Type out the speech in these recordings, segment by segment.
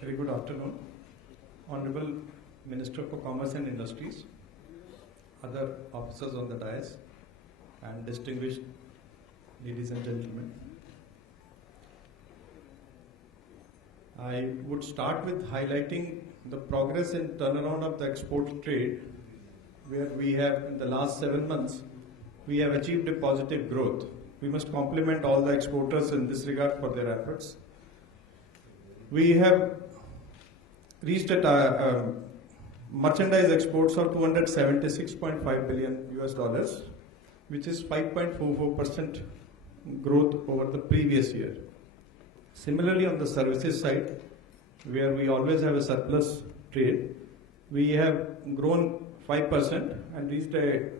Very good afternoon. Honorable Minister for Commerce and Industries, other officers on the dais, and distinguished ladies and gentlemen. I would start with highlighting the progress in turnaround of the export trade, where we have, in the last 7 months, we have achieved a positive growth. We must compliment all the exporters in this regard for their efforts. We have reached at merchandise exports of $276.5 billion US, which is 5.44% growth over the previous year. Similarly, on the services side, where we always have a surplus trade, we have grown 5% and reached a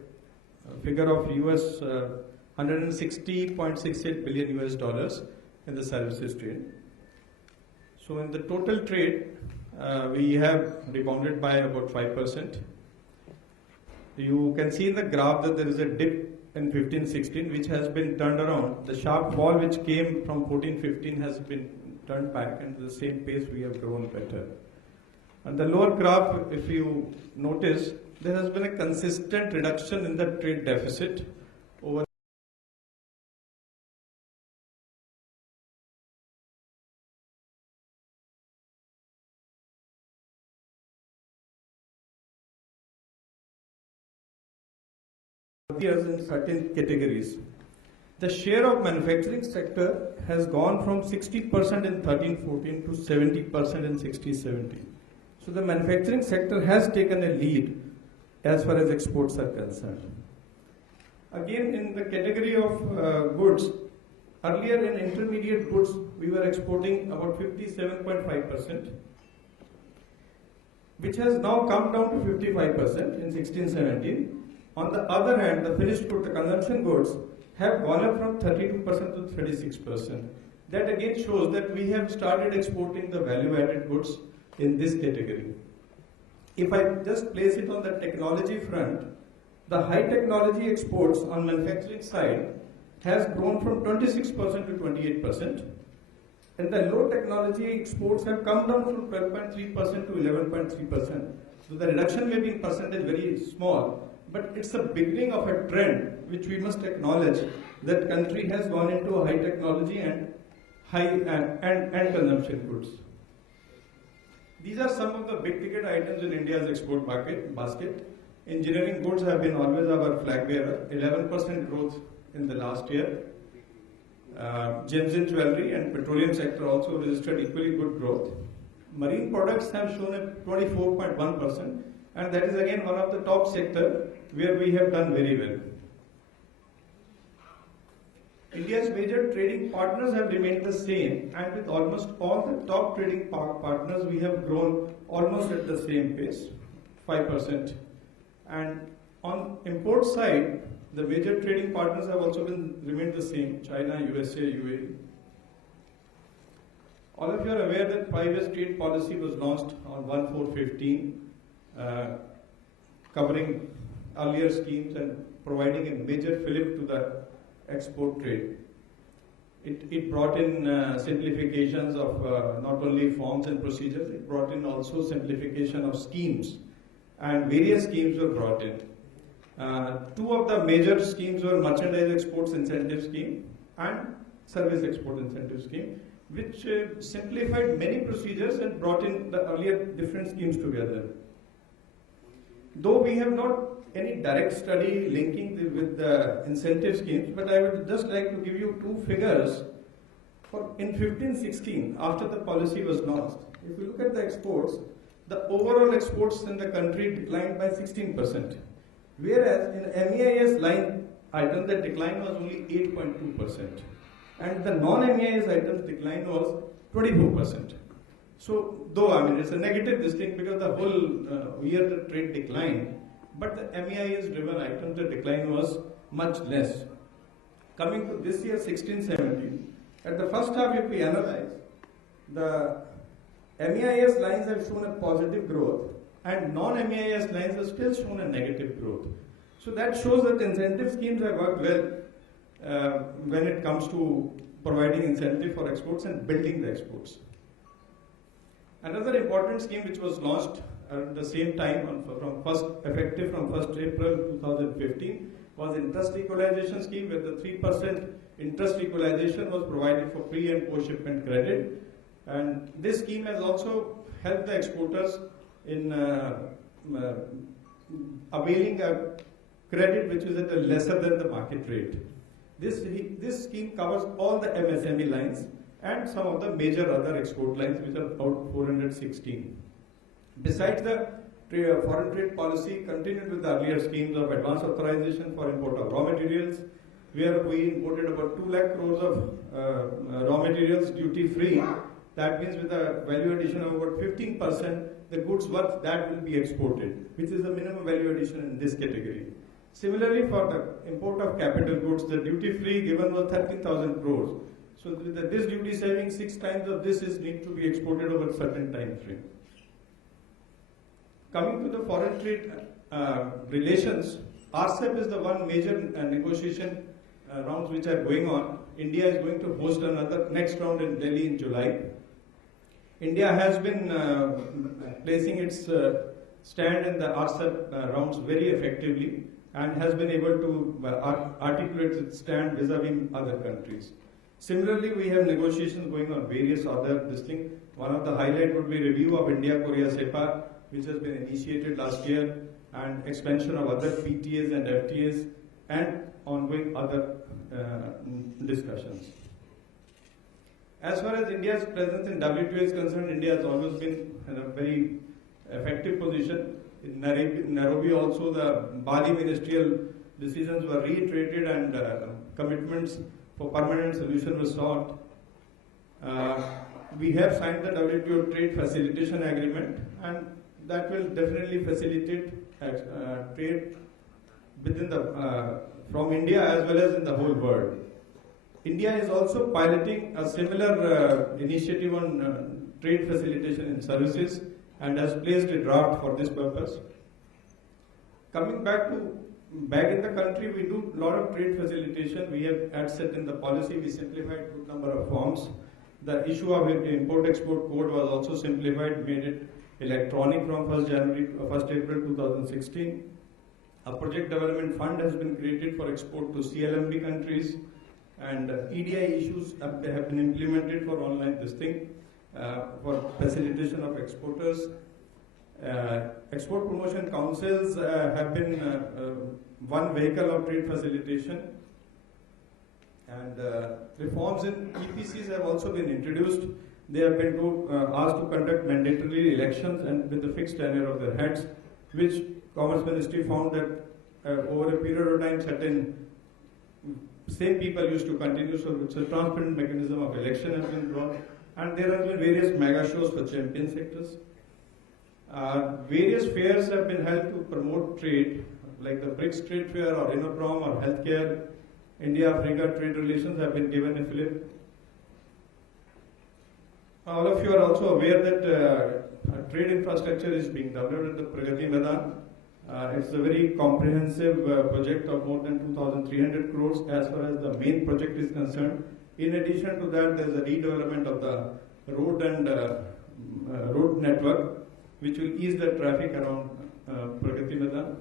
figure of $160.68 billion US in the services trade. So in the total trade, we have rebounded by about 5%. You can see in the graph that there is a dip in 15-16 which has been turned around. The sharp fall which came from 14-15 has been turned back, and at the same pace we have grown better. On the lower graph, if you notice, there has been a consistent reduction in the trade deficit over years in certain categories. The share of manufacturing sector has gone from 60% in 13-14 to 70% in 16-17. So the manufacturing sector has taken a lead as far as exports are concerned. Again, in the category of goods, earlier in intermediate goods, we were exporting about 57.5%, which has now come down to 55% in 16-17. On the other hand, the finished goods, the consumption goods, have gone up from 32% to 36%. That again shows that we have started exporting the value-added goods in this category. If I just place it on the technology front, the high technology exports on manufacturing side has grown from 26% to 28%, and the low technology exports have come down from 12.3% to 11.3%. So the reduction may be in percentage very small, but it's a beginning of a trend which we must acknowledge that country has gone into high technology and high consumption goods. These are some of the big ticket items in India's export basket. Engineering goods have been always our flag bearer, 11% growth in the last year. Gems and jewelry and petroleum sector also registered equally good growth. Marine products have shown a 24.1%, and that is again one of the top sector where we have done very well. India's major trading partners have remained the same, and with almost all the top trading partners we have grown almost at the same pace, 5%. And on import side, the major trading partners have also remained the same, China, USA, UAE. All of you are aware that 5-year trade policy was launched on 1/4/15, covering earlier schemes and providing a major fillip to the export trade. It brought in simplifications of not only forms and procedures, it brought in also simplification of schemes, and various schemes were brought in. Two of the major schemes were merchandise exports incentive scheme and service export incentive scheme, which simplified many procedures and brought in the earlier different schemes together. Though we have not any direct study linking with the incentive schemes, but I would just like to give you two figures. In 15-16, after the policy was launched, if you look at the exports, the overall exports in the country declined by 16%, whereas in MEIS line item the decline was only 8.2%, and the non-MEIS items decline was 24%. So, though it's a negative distinct because the whole year the trade declined, but the MEIS driven items, the decline was much less. Coming to this year 16-17, at the first half if we analyze, the MEIS lines have shown a positive growth and non-MEIS lines have still shown a negative growth. So that shows that incentive schemes have worked well when it comes to providing incentive for exports and building the exports. Another important scheme which was launched at the same time, effective from 1st April 2015, was interest equalization scheme, where the 3% interest equalization was provided for pre and post shipment credit. And this scheme has also helped the exporters in availing a credit which is at a lesser than the market rate. This scheme covers all the MSME lines and some of the major other export lines, which are about 416. Besides the foreign trade policy, continued with the earlier schemes of advance authorization for import of raw materials, where we imported about 2 lakh crores of raw materials duty free. That means with a value addition of about 15%, the goods worth that will be exported, which is the minimum value addition in this category. Similarly, for the import of capital goods, the duty free given was 13,000 crores. So with this duty saving, 6 times of this is need to be exported over a certain time frame. Coming to the foreign trade relations, RCEP is the one major negotiation rounds which are going on. India is going to host another next round in Delhi in July. India has been placing its stand in the RCEP rounds very effectively and has been able to articulate its stand vis-a-vis other countries. Similarly, we have negotiations going on various other things. One of the highlight would be review of India-Korea SEPA, which has been initiated last year, and expansion of other PTAs and FTAs, and ongoing other discussions. As far as India's presence in WTO is concerned, India has always been in a very effective position. In Nairobi also, the Bali ministerial decisions were reiterated and commitments for permanent solution were sought. We have signed the WTO trade facilitation agreement, and that will definitely facilitate trade within the from India as well as in the whole world. India is also piloting a similar initiative on trade facilitation in services and has placed a draft for this purpose. Coming back in the country, we do a lot of trade facilitation. We have set in the policy, we simplified a good number of forms. The issue of import-export code was also simplified, made it electronic from 1st April 2016. A project development fund has been created for export to CLMB countries, and EDI issues have been implemented for online for facilitation of exporters. Export promotion councils have been one vehicle of trade facilitation, and reforms in EPCs have also been introduced. They have been asked to conduct mandatory elections and with a fixed tenure of their heads, which Commerce Ministry found that over a period of time certain same people used to continue, so it's a transparent mechanism of election has been brought, and there have been various mega shows for champion sectors. Various fairs have been held to promote trade, like the BRICS Trade Fair or Innoprom or Healthcare. India-Africa trade relations have been given a fillip. All of you are also aware that trade infrastructure is being developed at the Pragati Maidan. It's a very comprehensive project of more than 2,300 crores as far as the main project is concerned. In addition to that, there's a redevelopment of the road and road network, which will ease the traffic around Pragati Maidan.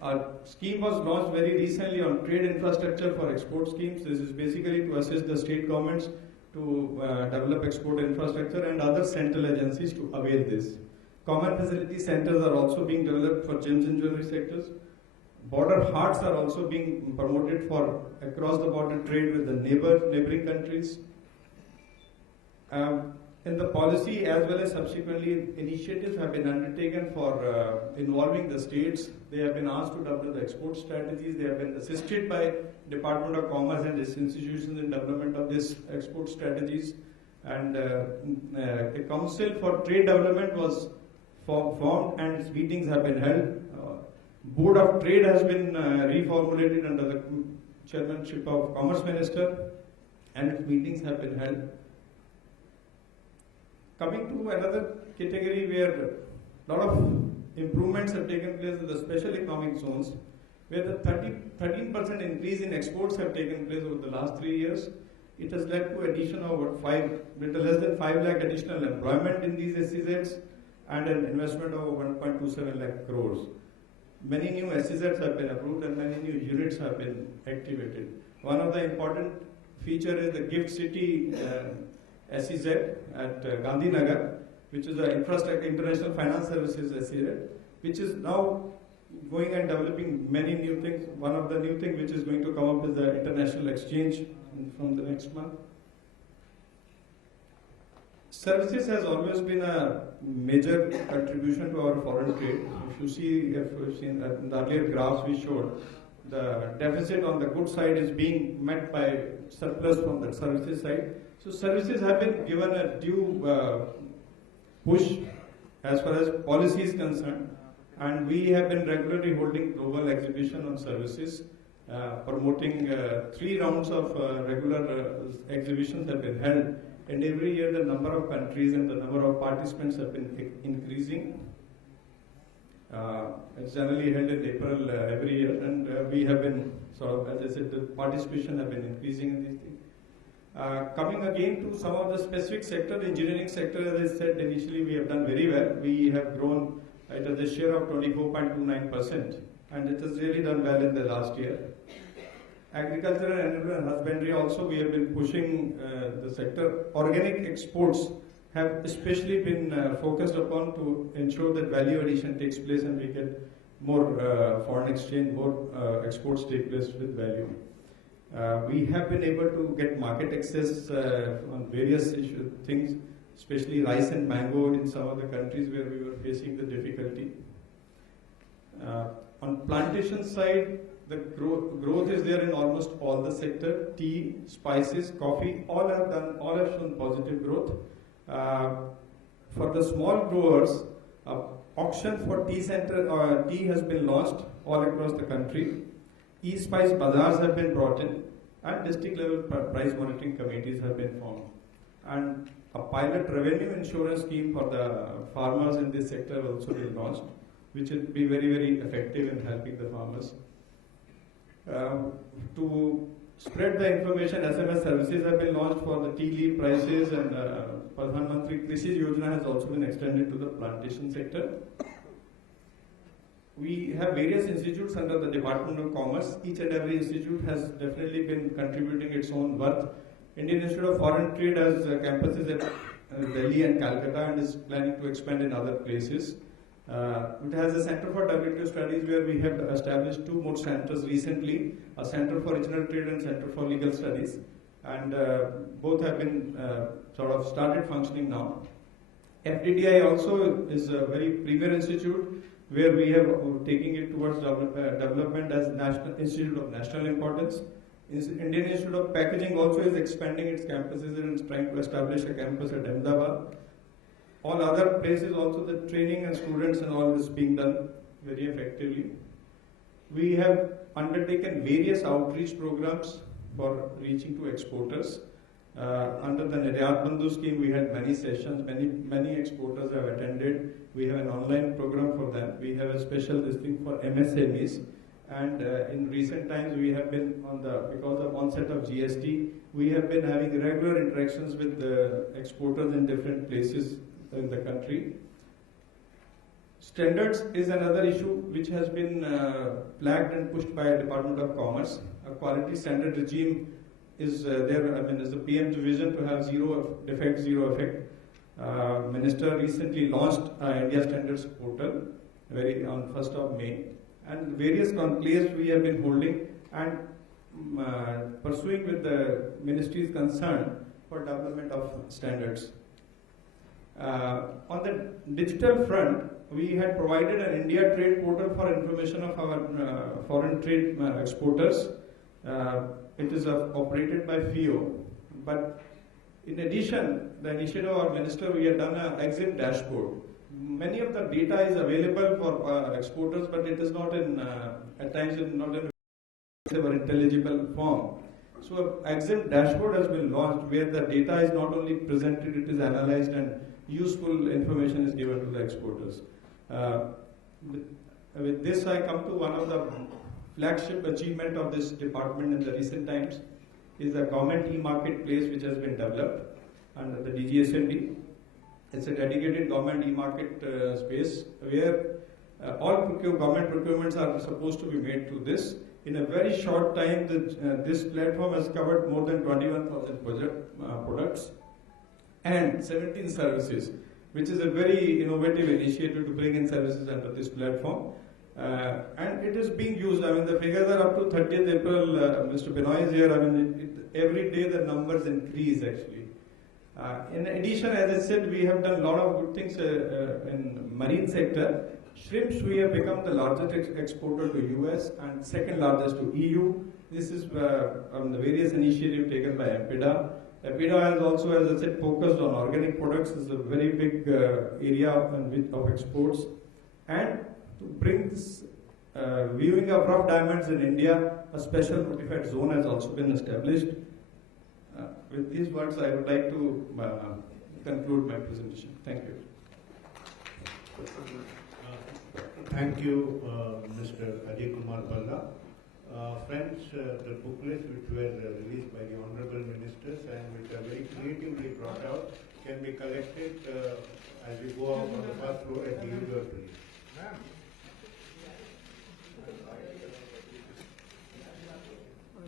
A scheme was launched very recently on trade infrastructure for export schemes. This is basically to assist the state governments to develop export infrastructure and other central agencies to avail this. Common facility centers are also being developed for gems and jewelry sectors. Border hearts are also being promoted for across the border trade with the neighboring countries. In the policy as well as subsequently initiatives have been undertaken for involving the states. They have been asked to develop the export strategies. They have been assisted by Department of Commerce and its institutions in development of these export strategies. And a council for trade development was formed and its meetings have been held. Board of Trade has been reformulated under the chairmanship of Commerce Minister, and its meetings have been held. Coming to another category where a lot of improvements have taken place in the special economic zones, where the 13% increase in exports have taken place over the last 3 years. It has led to addition of little less than 5 lakh additional employment in these SEZs and an investment of 1.27 lakh crores. Many new SEZs have been approved and many new units have been activated. One of the important feature is the Gift City SEZ at Gandhinagar, which is an International Finance Services SEZ, which is now going and developing many new things. One of the new things which is going to come up is the international exchange from the next month. Services has always been a major contribution to our foreign trade. If you see, if you've seen in the earlier graphs we showed, the deficit on the goods side is being met by surplus from the services side. So services have been given a due push as far as policy is concerned, and we have been regularly holding global exhibition on services, promoting 3 rounds of regular exhibitions have been held, and every year the number of countries and the number of participants have been increasing. It's generally held in April every year, and we have been sort of, as I said, the participation have been increasing in these things. Coming again to some of the specific sector, the engineering sector, as I said initially, we have done very well. We have grown, it has a share of 24.29%, and it has really done well in the last year. Agriculture and animal husbandry also, we have been pushing the sector. Organic exports have especially been focused upon to ensure that value addition takes place and we get more foreign exchange, more exports take place with value. We have been able to get market access on various things, especially rice and mango in some of the countries where we were facing the difficulty. On plantation side, the growth is there in almost all the sector. Tea, spices, coffee, all have shown positive growth. For the small growers, auction for tea has been launched all across the country. E-spice bazaars have been brought in, and district level price monitoring committees have been formed. And a pilot revenue insurance scheme for the farmers in this sector has also been launched, which will be very, very effective in helping the farmers. To spread the information, SMS services have been launched for the tea leaf prices, and Pradhan Mantri Krishi Yojana has also been extended to the plantation sector. We have various institutes under the Department of Commerce. Each and every institute has definitely been contributing its own worth. Indian Institute of Foreign Trade has campuses at Delhi and Calcutta and is planning to expand in other places. It has a Center for WTO Studies where we have established 2 more centers recently, a Center for Regional Trade and Center for Legal Studies, and both have been sort of started functioning now. FDDI also is a very premier institute where we have taking it towards development as National Institute of National Importance. Indian Institute of Packaging also is expanding its campuses and is trying to establish a campus at Ahmedabad. All other places also the training and students and all is being done very effectively. We have undertaken various outreach programs for reaching to exporters. Under the Niryat Bandhu scheme, we had many sessions, many exporters have attended. We have an online program for them. We have a special listing for MSMEs. And in recent times, we have been because of onset of GST, we have been having regular interactions with the exporters in different places in the country. Standards is another issue which has been flagged and pushed by the Department of Commerce. A quality standard regime is there, is the PM's vision to have zero defect, zero effect. Minister recently launched India Standards Portal on 1st of May. And various conclaves we have been holding and pursuing with the ministries concerned for development of standards. On the digital front, we had provided an India Trade Portal for information of our foreign trade exporters. It is operated by FIO. But in addition, the initiative of our minister, we have done an EXIM dashboard. Many of the data is available for exporters, but it is not at times not in a intelligible form. So EXIM dashboard has been launched where the data is not only presented, it is analyzed and useful information is given to the exporters. With this, I come to one of the flagship achievement of this department in the recent times. is a government e-marketplace which has been developed under the DGSND. It's a dedicated government e-market space where all government procurements are supposed to be made through this. In a very short time, this platform has covered more than 21,000 products and 17 services, which is a very innovative initiative to bring in services under this platform. And it is being used. I mean, the figures are up to 30th April. Mr. Binoy is here. I mean, every day the numbers increase actually. In addition, as I said, we have done a lot of good things in marine sector. Shrimps, we have become the largest exporter to US and second largest to EU. This is on the various initiatives taken by EPIDA. EPIDA has also, as I said, focused on organic products. It's a very big area of exports. And to bring this viewing of rough diamonds in India, a special notified zone has also been established. With these words, I would like to conclude my presentation. Thank you. Thank you, Mr. Ajay Kumar Balla. Friends, the booklets which were released by the Honorable Ministers and which are very creatively brought out can be collected as we go out on the first floor at the usual place.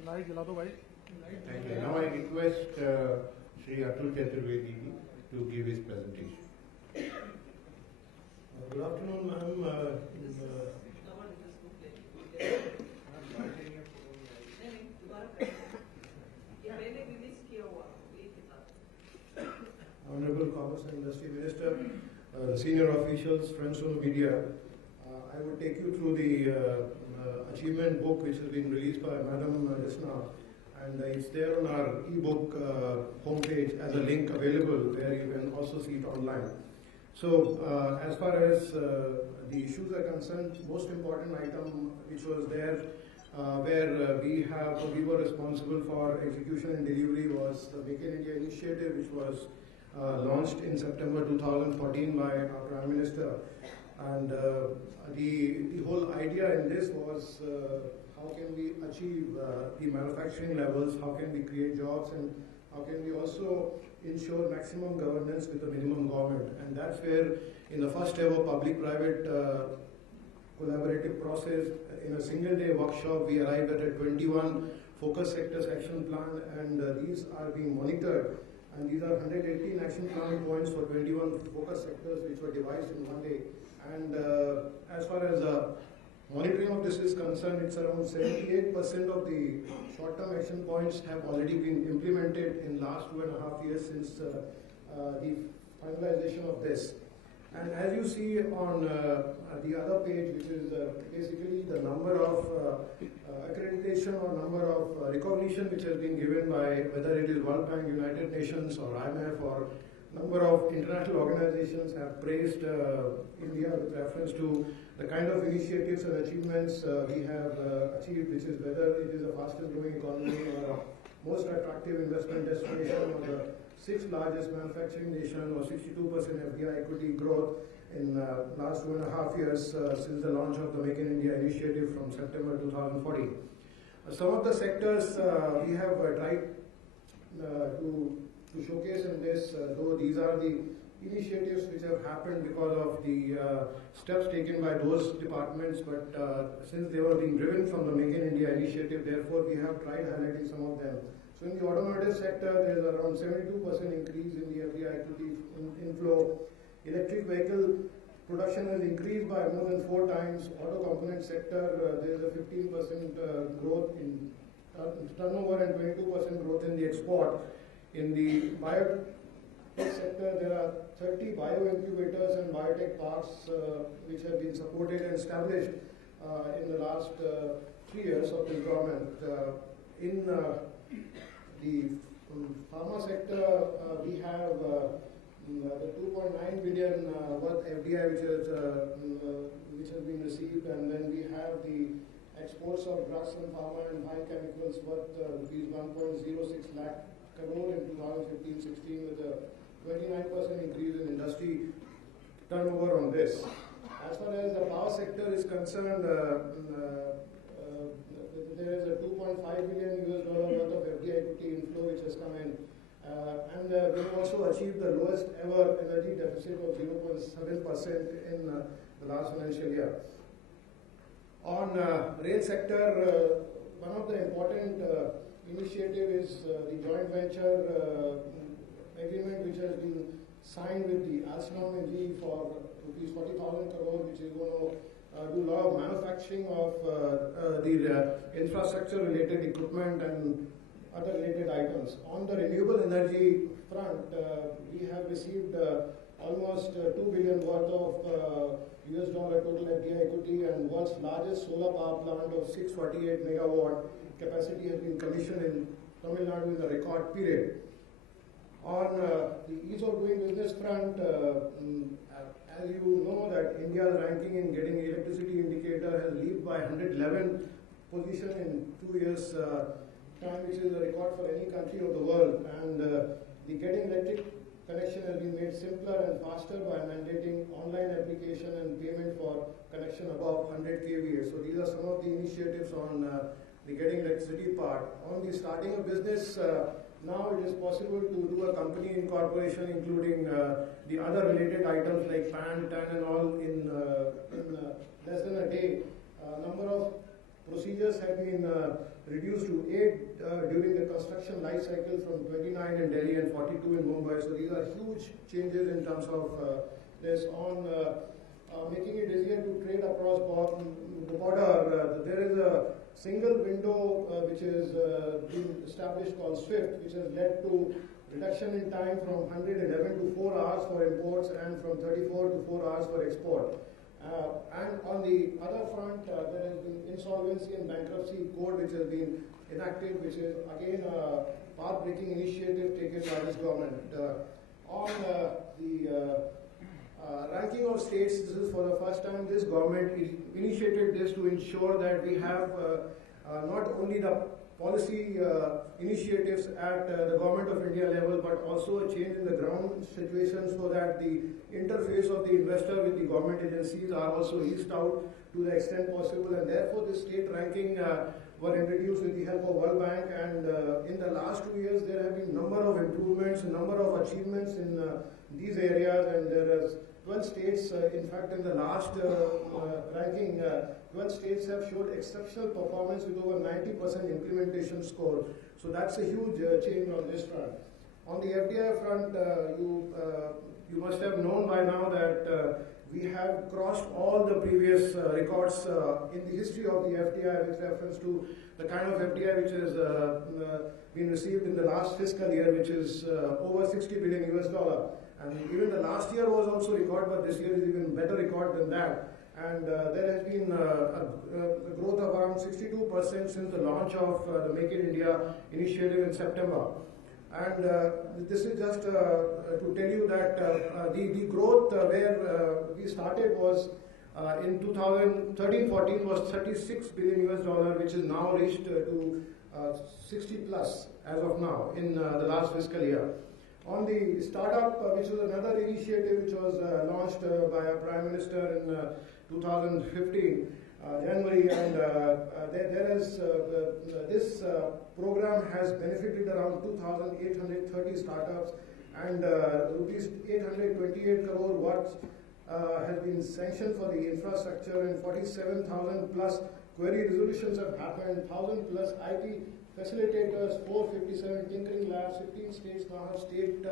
Thank you. Now I request Shri Atul Chaturvedi to give his presentation. Good afternoon, ma'am. Honorable Commerce and Industry Minister, senior officials, friends from the media, I will take you through the achievement book which has been released by Madam just now, and it's there on our e-book homepage as a link available where you can also see it online. So, as far as the issues are concerned, most important item which was there, where we were responsible for execution and delivery was the Make in India initiative, which was launched in September 2014 by our Prime Minister. And the whole idea in this was how can we achieve the manufacturing levels, how can we create jobs, and how can we also ensure maximum governance with the minimum government. And that's where in the first ever public-private collaborative process, in a single day workshop, we arrived at a 21 focus sectors action plan, and these are being monitored. And these are 118 action plan points for 21 focus sectors which were devised in one day. And as far as monitoring of this is concerned, it's around 78% of the short-term action points have already been implemented in last 2.5 years since the finalization of this. And as you see on the other page, which is basically the number of accreditation or number of recognition which has been given by whether it is World Bank, United Nations or IMF, or number of international organizations have praised India with reference to the kind of initiatives and achievements we have achieved, which is whether it is the fastest growing economy or most attractive investment destination or the 6th largest manufacturing nation or 62% FDI equity growth in last 2.5 years since the launch of the Make in India initiative from September 2014. Some of the sectors we have tried to showcase in this, though these are the initiatives which have happened because of the steps taken by those departments, but since they were being driven from the Make in India initiative, therefore we have tried highlighting some of them. So in the automotive sector, there is around 72% increase in the FDI equity inflow. Electric vehicle production has increased by more than 4 times. Auto component sector, there is a 15% growth in turnover and 22% growth in the export. In the biotech sector, there are 30 bio-incubators and biotech parks which have been supported and established in the last 3 years of this government. In the pharma sector, we have the 2.9 billion worth FDI which has been received, and then we have the exports of drugs and pharma and high chemicals worth rupees 1.06 lakh crore in 2015-16 with a 29% increase in industry turnover on this. As far as the power sector is concerned, there is a $2.5 billion worth of FDI equity also achieved the lowest ever energy deficit of 0.7% in the last financial year. On rail sector, one of the important initiative is the joint venture agreement which has been signed with the Alstom AG for rupees 40,000 crore, which is going to do a lot of manufacturing of the infrastructure related equipment and other related items. On the renewable energy front, we have received almost $2 billion worth of US dollar total FDI equity, and world's largest solar power plant of 648 megawatt capacity has been commissioned in Tamil Nadu in the record period. On the ease of doing business front, as you know that India's ranking in getting electricity indicator has leaped by 111 position in 2 years time, which is a record for any country of the world. And the getting electric connection has been made simpler and faster by mandating online application and payment for connection above 100 kVA. So these are some of the initiatives on the getting electricity part. On the starting a business, now it is possible to do a company incorporation, including the other related items like PAN, TAN and all in less than a day. Number of procedures have been reduced to 8 during the construction life cycle, from 29 in Delhi and 42 in Mumbai. So these are huge changes in terms of this. On making it easier to trade across the border, there is a single window which is been established called SWIFT, which has led to reduction in time from 111 to 4 hours for imports and from 34 to 4 hours for export. And on the other front, there has been insolvency and bankruptcy code which has been enacted, which is again a path-breaking initiative taken by this government. On the ranking of states, this is for the first time this government initiated this to ensure that we have not only the policy initiatives at the Government of India level, but also a change in the ground situation, so that the interface of the investor with the government agencies are also eased out to the extent possible. And therefore the state ranking were introduced with the help of World Bank, and in the last 2 years there have been number of improvements, number of achievements in these areas, and there is 12 states, in fact in the last ranking, 12 states have showed exceptional performance with over 90% implementation score. So that's a huge change on this front. On the FDI front, you must have known by now that we have crossed all the previous records in the history of the FDI with reference to the kind of FDI which has been received in the last fiscal year, which is over 60 billion US dollar. And even the last year was also record, but this year is even better record than that. And there has been a growth of around 62% since the launch of the Make in India initiative in September. And this is just to tell you that the growth where we started was in 2013-14 was 36 billion US dollar, which is now reached to 60 plus as of now in the last fiscal year. On the startup, which is another initiative which was launched by our Prime Minister in 2015, January, and there is this program has benefited around 2,830 startups, and rupees 828 crore worth has been sanctioned for the infrastructure, and 47,000 plus query resolutions have happened, 1,000 plus IT facilitators, 457 tinkering labs, 15 states now have state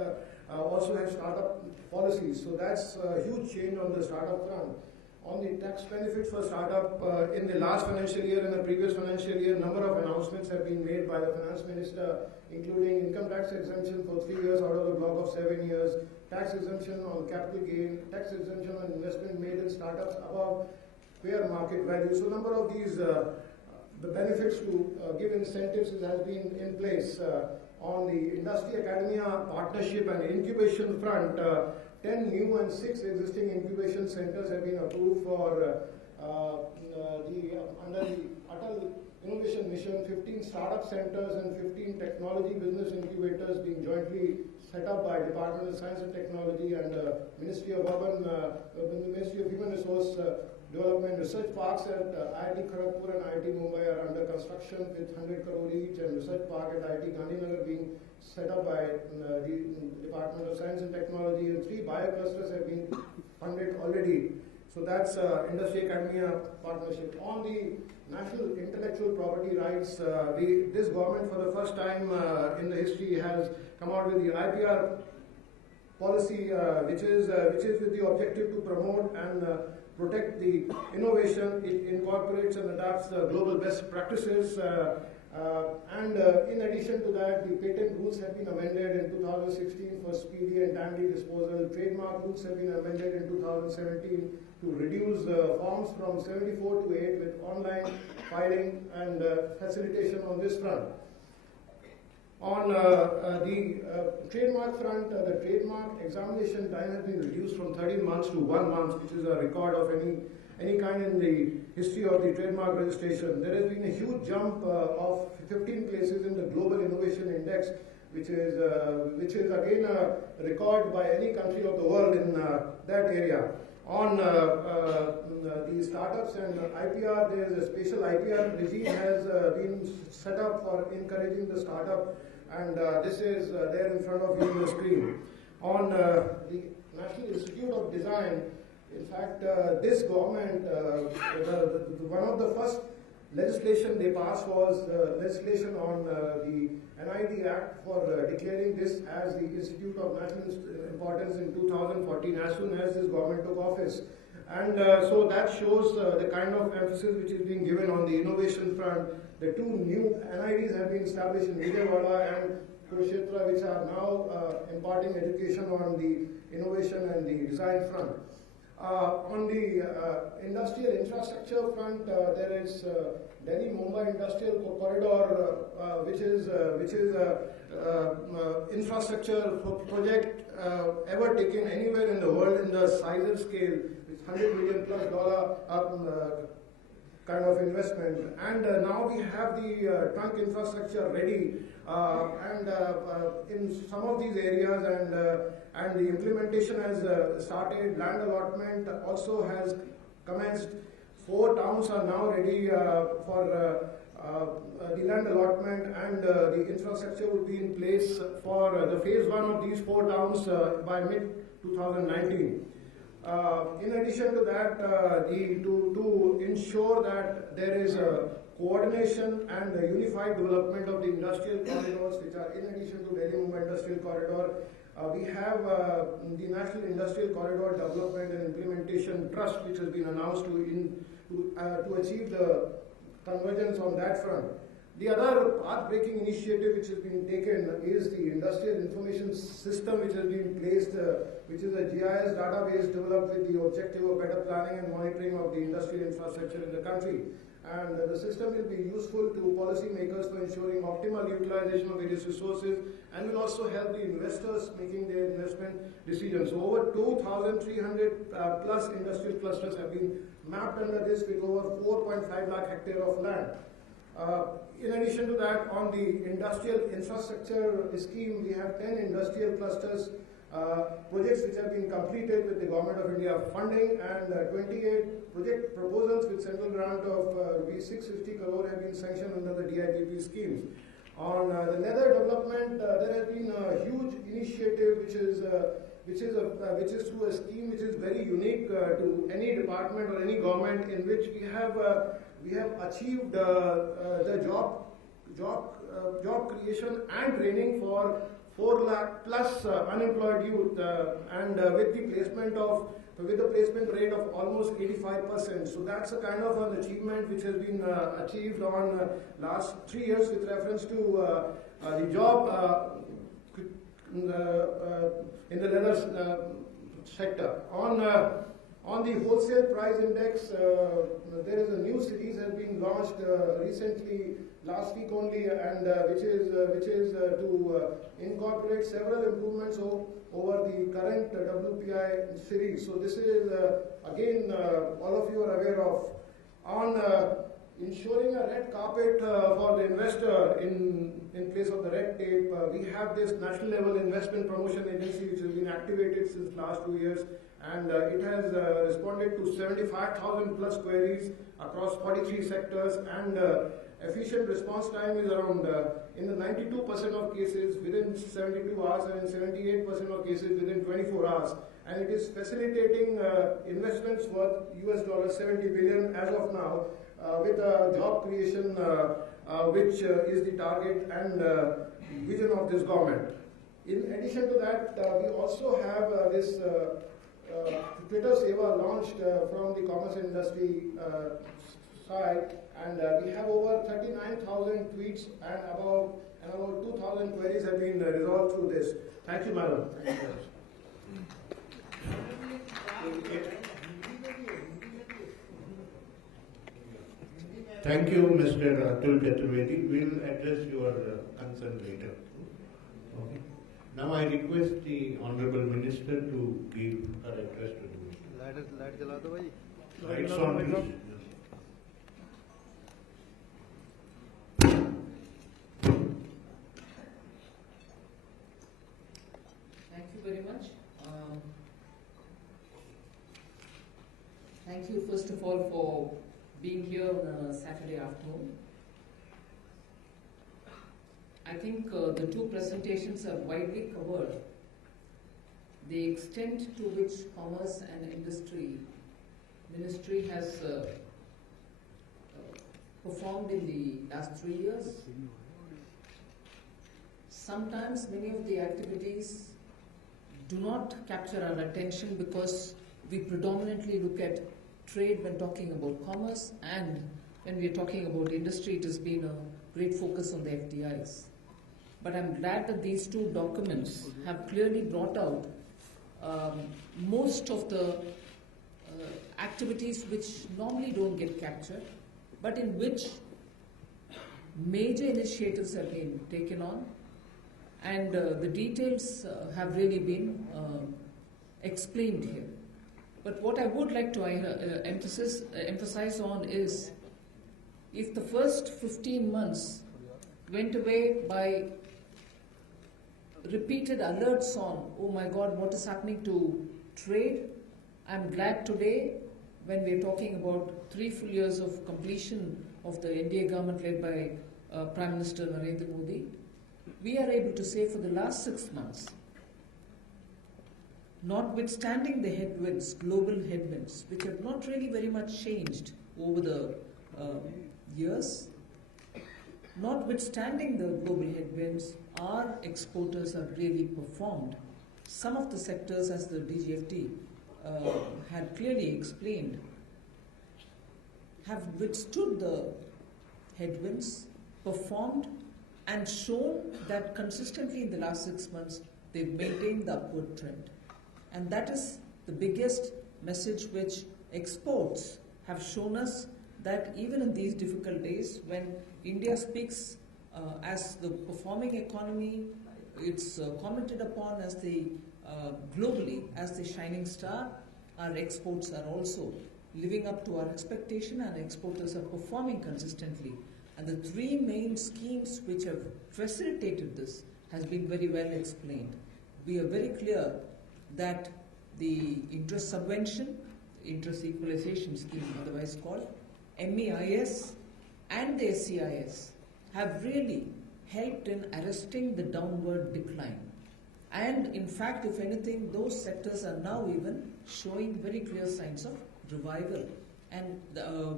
also have startup policies. So that's a huge change on the startup front. On the tax benefits for startup, in the last financial year and the previous financial year, number of announcements have been made by the Finance Minister, including income tax exemption for 3 years out of the block of 7 years, tax exemption on capital gain, tax exemption on investment made in startups above fair market value. So number of these the benefits to give incentives has been in place. On the industry academia partnership and incubation front, 10 new and 6 existing incubation centers have been approved for under the Atal Innovation Mission, 15 startup centers and 15 technology business incubators being jointly set up by Department of Science and Technology and Ministry of Ministry of Human Resource Development. Research parks at IIT Kharagpur and IIT Mumbai are under construction with 100 crore each, and research park at IIT Gandhinagar being set up by the Department of Science and Technology, and 3 bioclusters have been funded already. So that's Industry Academia partnership. On the national intellectual property rights, this government for the first time in the history has come out with the IPR policy, which is with the objective to promote and protect the innovation. It incorporates and adapts the global best practices. And in addition to that, the patent rules have been amended in 2016 for speedy and timely disposal. Trademark rules have been amended in 2017 to reduce forms from 74 to 8 with online filing and facilitation on this front. On the trademark front, the trademark examination time has been reduced from 13 months to 1 month, which is a record of any kind in the history of the trademark registration. There has been a huge jump of 15 places in the Global Innovation Index, which is again a record by any country of the world in that area. On the startups and IPR, there is a special IPR regime has been set up for encouraging the startup, and this is there in front of you on the screen. On the National Institute of Design, in fact, this government, one of the first legislation they passed was legislation on the NID Act for declaring this as the Institute of National Importance in 2014 as soon as this government took office. And so that shows the kind of emphasis which is being given on the innovation front. The 2 new NIDs have been established in Vijayawada and Kurukshetra, which are now imparting education on the innovation and the design front. On the industrial infrastructure front, there is Delhi-Mumbai Industrial Corridor, which is infrastructure project ever taken anywhere in the world in the size and scale. It's $100 million plus kind of investment, and now we have the trunk infrastructure ready, and in some of these areas, and the implementation has started. Land allotment also has commenced. 4 towns are now ready for the land allotment, and the infrastructure will be in place for the phase 1 of these 4 towns by mid-2019. In addition to that, to ensure that there is a coordination and a unified development of the industrial corridors, which are in addition to Delhi-Mumbai Industrial Corridor, we have the National Industrial Corridor Development and Implementation Trust, which has been announced to achieve the convergence on that front. The other path-breaking initiative which has been taken is the Industrial Information System, which has been placed, which is a GIS database developed with the objective of better planning and monitoring of the industrial infrastructure in the country. And the system will be useful to policymakers for ensuring optimal utilization of various resources, and will also help the investors making their investment decisions. So over 2,300 plus industrial clusters have been mapped under this, with over 4.5 lakh hectares of land. In addition to that, on the industrial infrastructure scheme, we have 10 industrial clusters, projects which have been completed with the Government of India funding, and 28 project proposals with central grant of rupees 650 crore have been sanctioned under the DIPP schemes. On the leather development, there has been a huge initiative which is through a scheme which is very unique to any department or any government, in which we have achieved the job creation and training for 4 lakh plus unemployed youth, and with the placement rate of almost 85%. So that's a kind of an achievement which has been achieved on last 3 years with reference to the job in the leather sector. On the wholesale price index, there is a new series has been launched recently, last week only, and which is to incorporate several improvements over the current WPI series. So this is again all of you are aware of. On ensuring a red carpet for the investor in place of the red tape, we have this national level investment promotion agency which has been activated since last 2 years, and it has responded to 75,000 plus queries across 43 sectors, and Efficient response time is around, in the 92% of cases within 72 hours and in 78% of cases within 24 hours. And it is facilitating investments worth US $70 billion as of now, with job creation which is the target and vision of this government. In addition to that, we also have this Twitter Seva launched from the commerce industry side, and we have over 39,000 tweets and about 2,000 queries have been resolved through this. Thank you, madam. Thank you, Mr. Atul Chaturvedi. We will address your concern later. Okay. Now I request the Honorable Minister to give her address to the meeting. Lights on, please. Thank you very much. Thank you first of all for being here on a Saturday afternoon. I think the two presentations have widely covered the extent to which Commerce and Industry Ministry has performed in the last 3 years. Sometimes many of the activities do not capture our attention because we predominantly look at trade when talking about commerce, and when we are talking about industry, it has been a great focus on the FDIs. But I'm glad that these two documents have clearly brought out most of the activities which normally don't get captured, but in which major initiatives have been taken on, and the details have really been explained here. But what I would like to emphasize on is, if the first 15 months went away by repeated alerts on, oh my God, what is happening to trade, I'm glad today, when we are talking about 3 full years of completion of the NDA government led by Prime Minister Narendra Modi, we are able to say for the last 6 months, notwithstanding the headwinds, global headwinds, which have not really very much changed over the years, notwithstanding the global headwinds, our exporters have really performed. Some of the sectors, as the DGFT had clearly explained, have withstood the headwinds, performed, and shown that consistently in the last 6 months they've maintained the upward trend. And that is the biggest message which exports have shown us, that even in these difficult days, when India speaks as the performing economy, it's commented upon as the globally as the shining star, our exports are also living up to our expectation, and exporters are performing consistently. And the 3 main schemes which have facilitated this has been very well explained. We are very clear that the interest subvention, interest equalization scheme otherwise called, MEIS and the SCIS have really helped in arresting the downward decline. And in fact, if anything, those sectors are now even showing very clear signs of revival. And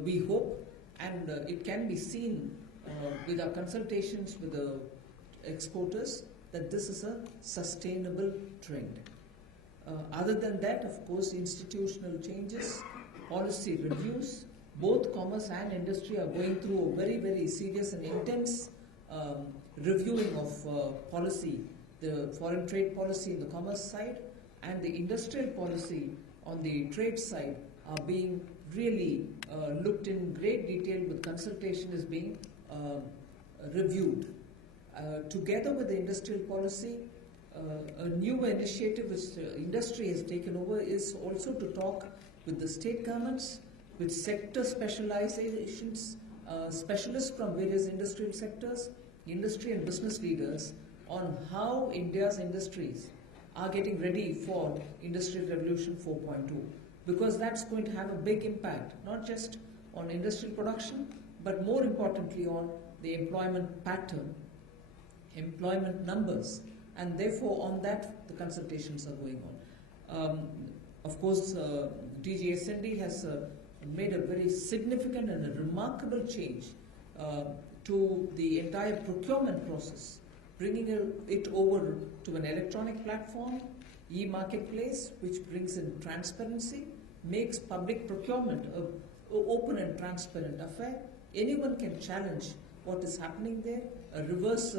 we hope, and it can be seen with our consultations with the exporters, that this is a sustainable trend. Other than that, of course, institutional changes, policy reviews, both commerce and industry are going through a very, very serious and intense reviewing of policy, the foreign trade policy in the commerce side and the industrial policy on the trade side are being really looked in great detail, with consultation is being reviewed. Together with the industrial policy, a new initiative which industry has taken over is also to talk with the state governments, with sector specializations, specialists from various industrial sectors, industry and business leaders, on how India's industries are getting ready for Industrial Revolution 4.2, because that's going to have a big impact, not just on industrial production, but more importantly on the employment pattern, employment numbers, and therefore on that the consultations are going on. Of course, DGSND has made a very significant and a remarkable change to the entire procurement process, bringing it over to an electronic platform, e-marketplace, which brings in transparency, makes public procurement an open and transparent affair. Anyone can challenge what is happening there. A reverse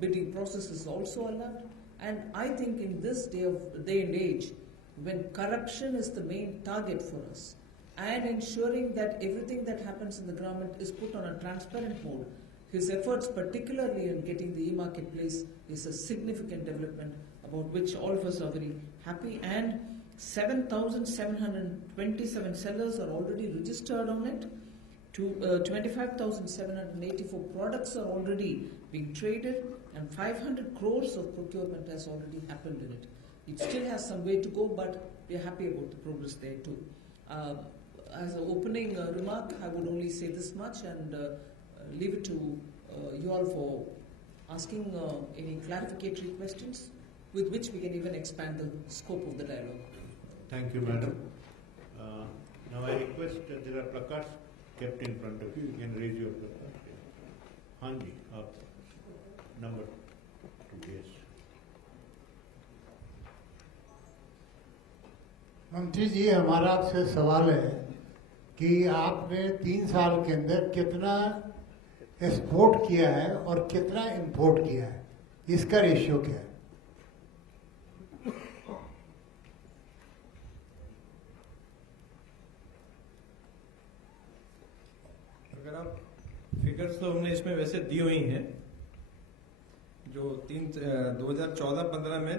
bidding process is also allowed. And I think in this day and age, when corruption is the main target for us, and ensuring that everything that happens in the government is put on a transparent mode, his efforts, particularly in getting the e-marketplace, is a significant development about which all of us are very happy. And 7,727 sellers are already registered on it. 25,784 products are already being traded, and 500 crores of procurement has already happened in it. It still has some way to go, but we are happy about the progress there too. As an opening remark, I would only say this much and leave it to you all for asking any clarificatory questions with which we can even expand the scope of the dialogue. Thank you, madam. Now I request there are placards kept in front of you. You can raise your placard. Hanji, number 2, yes. मंत्री जी, हमारा आपसे सवाल है कि आपने 3 साल के अंदर कितना एक्सपोर्ट किया है और कितना इंपोर्ट किया है, इसका रेशियो क्या है? अगर आप फिगर्स तो हमने इसमें वैसे दी हुई हैं, जो 2014-15 में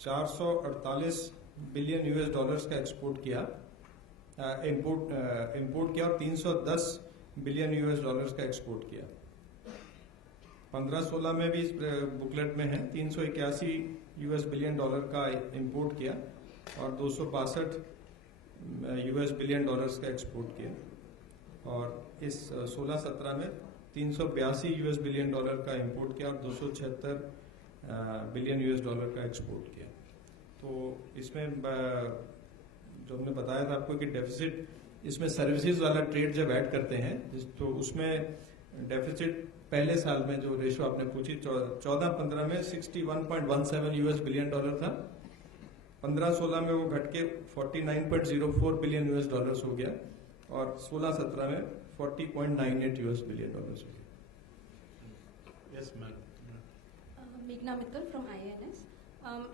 448 बिलियन US डॉलर्स का एक्सपोर्ट किया, इंपोर्ट किया, और 310 बिलियन US डॉलर्स का एक्सपोर्ट किया। 15-16 में भी इस बुकलेट में है 381 US बिलियन डॉलर का इंपोर्ट किया और 262 US बिलियन डॉलर्स का एक्सपोर्ट किया, और इस 16-17 में 382 US बिलियन डॉलर का इंपोर्ट किया और 276 बिलियन US डॉलर का एक्सपोर्ट किया। तो इसमें जो हमने बताया था आपको कि डेफिसिट, इसमें सर्विसेज वाला ट्रेड जब ऐड करते हैं तो उसमें डेफिसिट पहले साल में जो रेशो आपने पूछी 14-15 में 61.17 US बिलियन डॉलर था, 15-16 में वो घट के 49.04 बिलियन US डॉलर्स हो गया और 16-17 में 40.98 US बिलियन डॉलर्स हो गया। Yes, ma'am. Meghna Mittal from INS.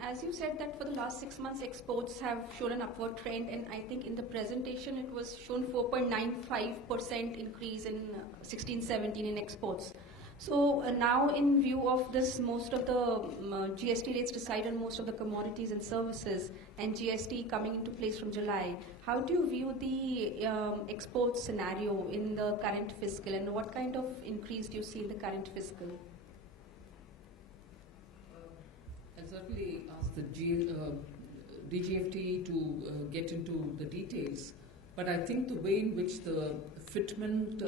As you said that for the last 6 months exports have shown an upward trend, and I think in the presentation it was shown 4.95% increase in 16-17 in exports. So now in view of this, most of the GST rates decide on most of the commodities and services, and GST coming into place from July, how do you view the export scenario in the current fiscal, and what kind of increase do you see in the current fiscal? I'll certainly ask the DGFT to get into the details, but I think the way in which the fitment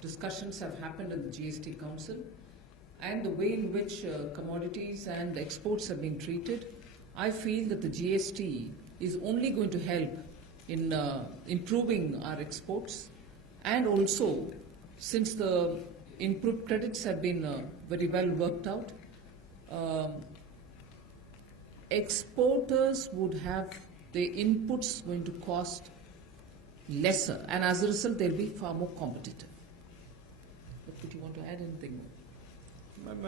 discussions have happened in the GST Council and the way in which commodities and exports have been treated, I feel that the GST is only going to help in improving our exports, and also since the input credits have been very well worked out, exporters would have their inputs going to cost lesser, and as a result they'll be far more competitive. But would you want to add anything more?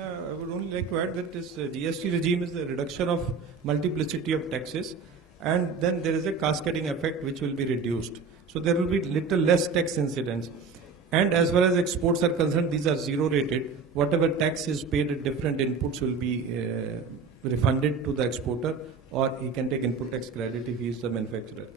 I would only like to add that this GST regime is the reduction of multiplicity of taxes, and then there is a cascading effect which will be reduced. So there will be little less tax incidence. And as far as exports are concerned, these are zero rated. Whatever tax is paid at different inputs will be refunded to the exporter, or he can take input tax credit if he is the manufacturer.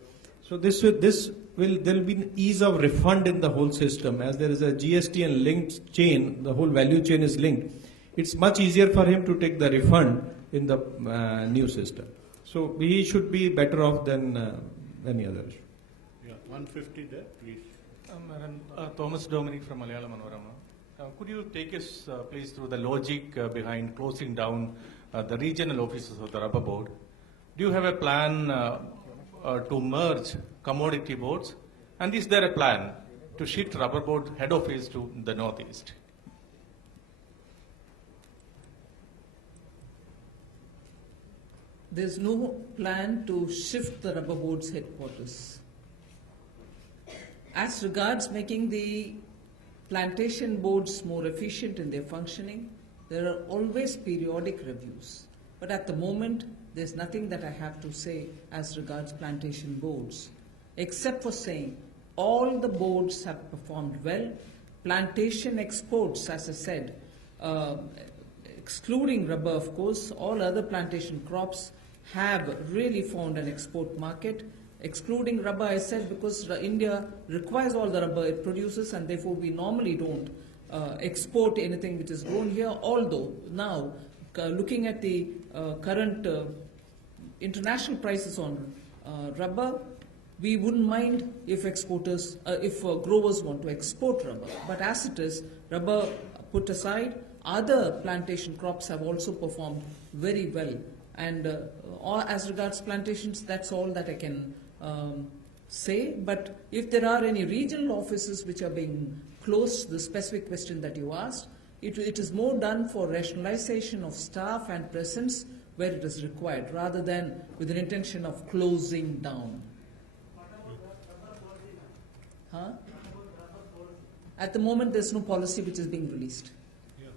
So there will be an ease of refund in the whole system. As there is a GST and linked chain, the whole value chain is linked. It's much easier for him to take the refund in the new system. So he should be better off than any other. Yeah, 150 there, please. Madam, Thomas Dominic from Malayalam Manorama. Could you take us, please, through the logic behind closing down the regional offices of the rubber board? Do you have a plan to merge commodity boards? And is there a plan to shift rubber board head office to the northeast? There's no plan to shift the rubber board's headquarters. As regards making the plantation boards more efficient in their functioning, there are always periodic reviews. But at the moment, there's nothing that I have to say as regards plantation boards, except for saying all the boards have performed well. Plantation exports, as I said, excluding rubber, of course, all other plantation crops have really found an export market. Excluding rubber, I said, because India requires all the rubber it produces, and therefore we normally don't export anything which is grown here. Although now, looking at the current international prices on rubber, we wouldn't mind if growers want to export rubber. But as it is, rubber put aside, other plantation crops have also performed very well. And as regards plantations, that's all that I can say. But if there are any regional offices which are being closed, the specific question that you asked, it is more done for rationalization of staff and presence where it is required, rather than with an intention of closing down. Huh? At the moment, there's no policy which is being released. Yeah.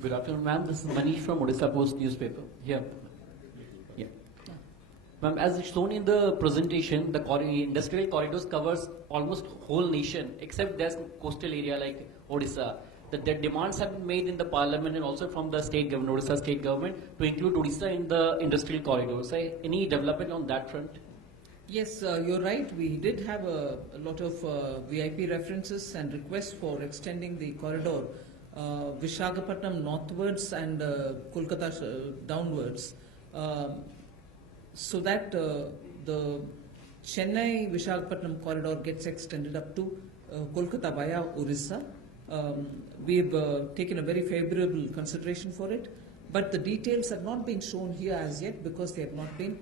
Good afternoon, ma'am. This is Manish from Odisha Post newspaper. Here. Yeah. Ma'am, as shown in the presentation, the industrial corridors covers almost whole nation, except there's coastal area like Odisha. The demands have been made in the parliament and also from the state government, Odisha state government, to include Odisha in the industrial corridors. Any development on that front? Yes, you're right. We did have a lot of VIP references and requests for extending the corridor, Visakhapatnam northwards and Kolkata downwards, so that the Chennai-Visakhapatnam corridor gets extended up to Kolkata via Orissa. We've taken a very favorable consideration for it, but the details have not been shown here as yet because they have not been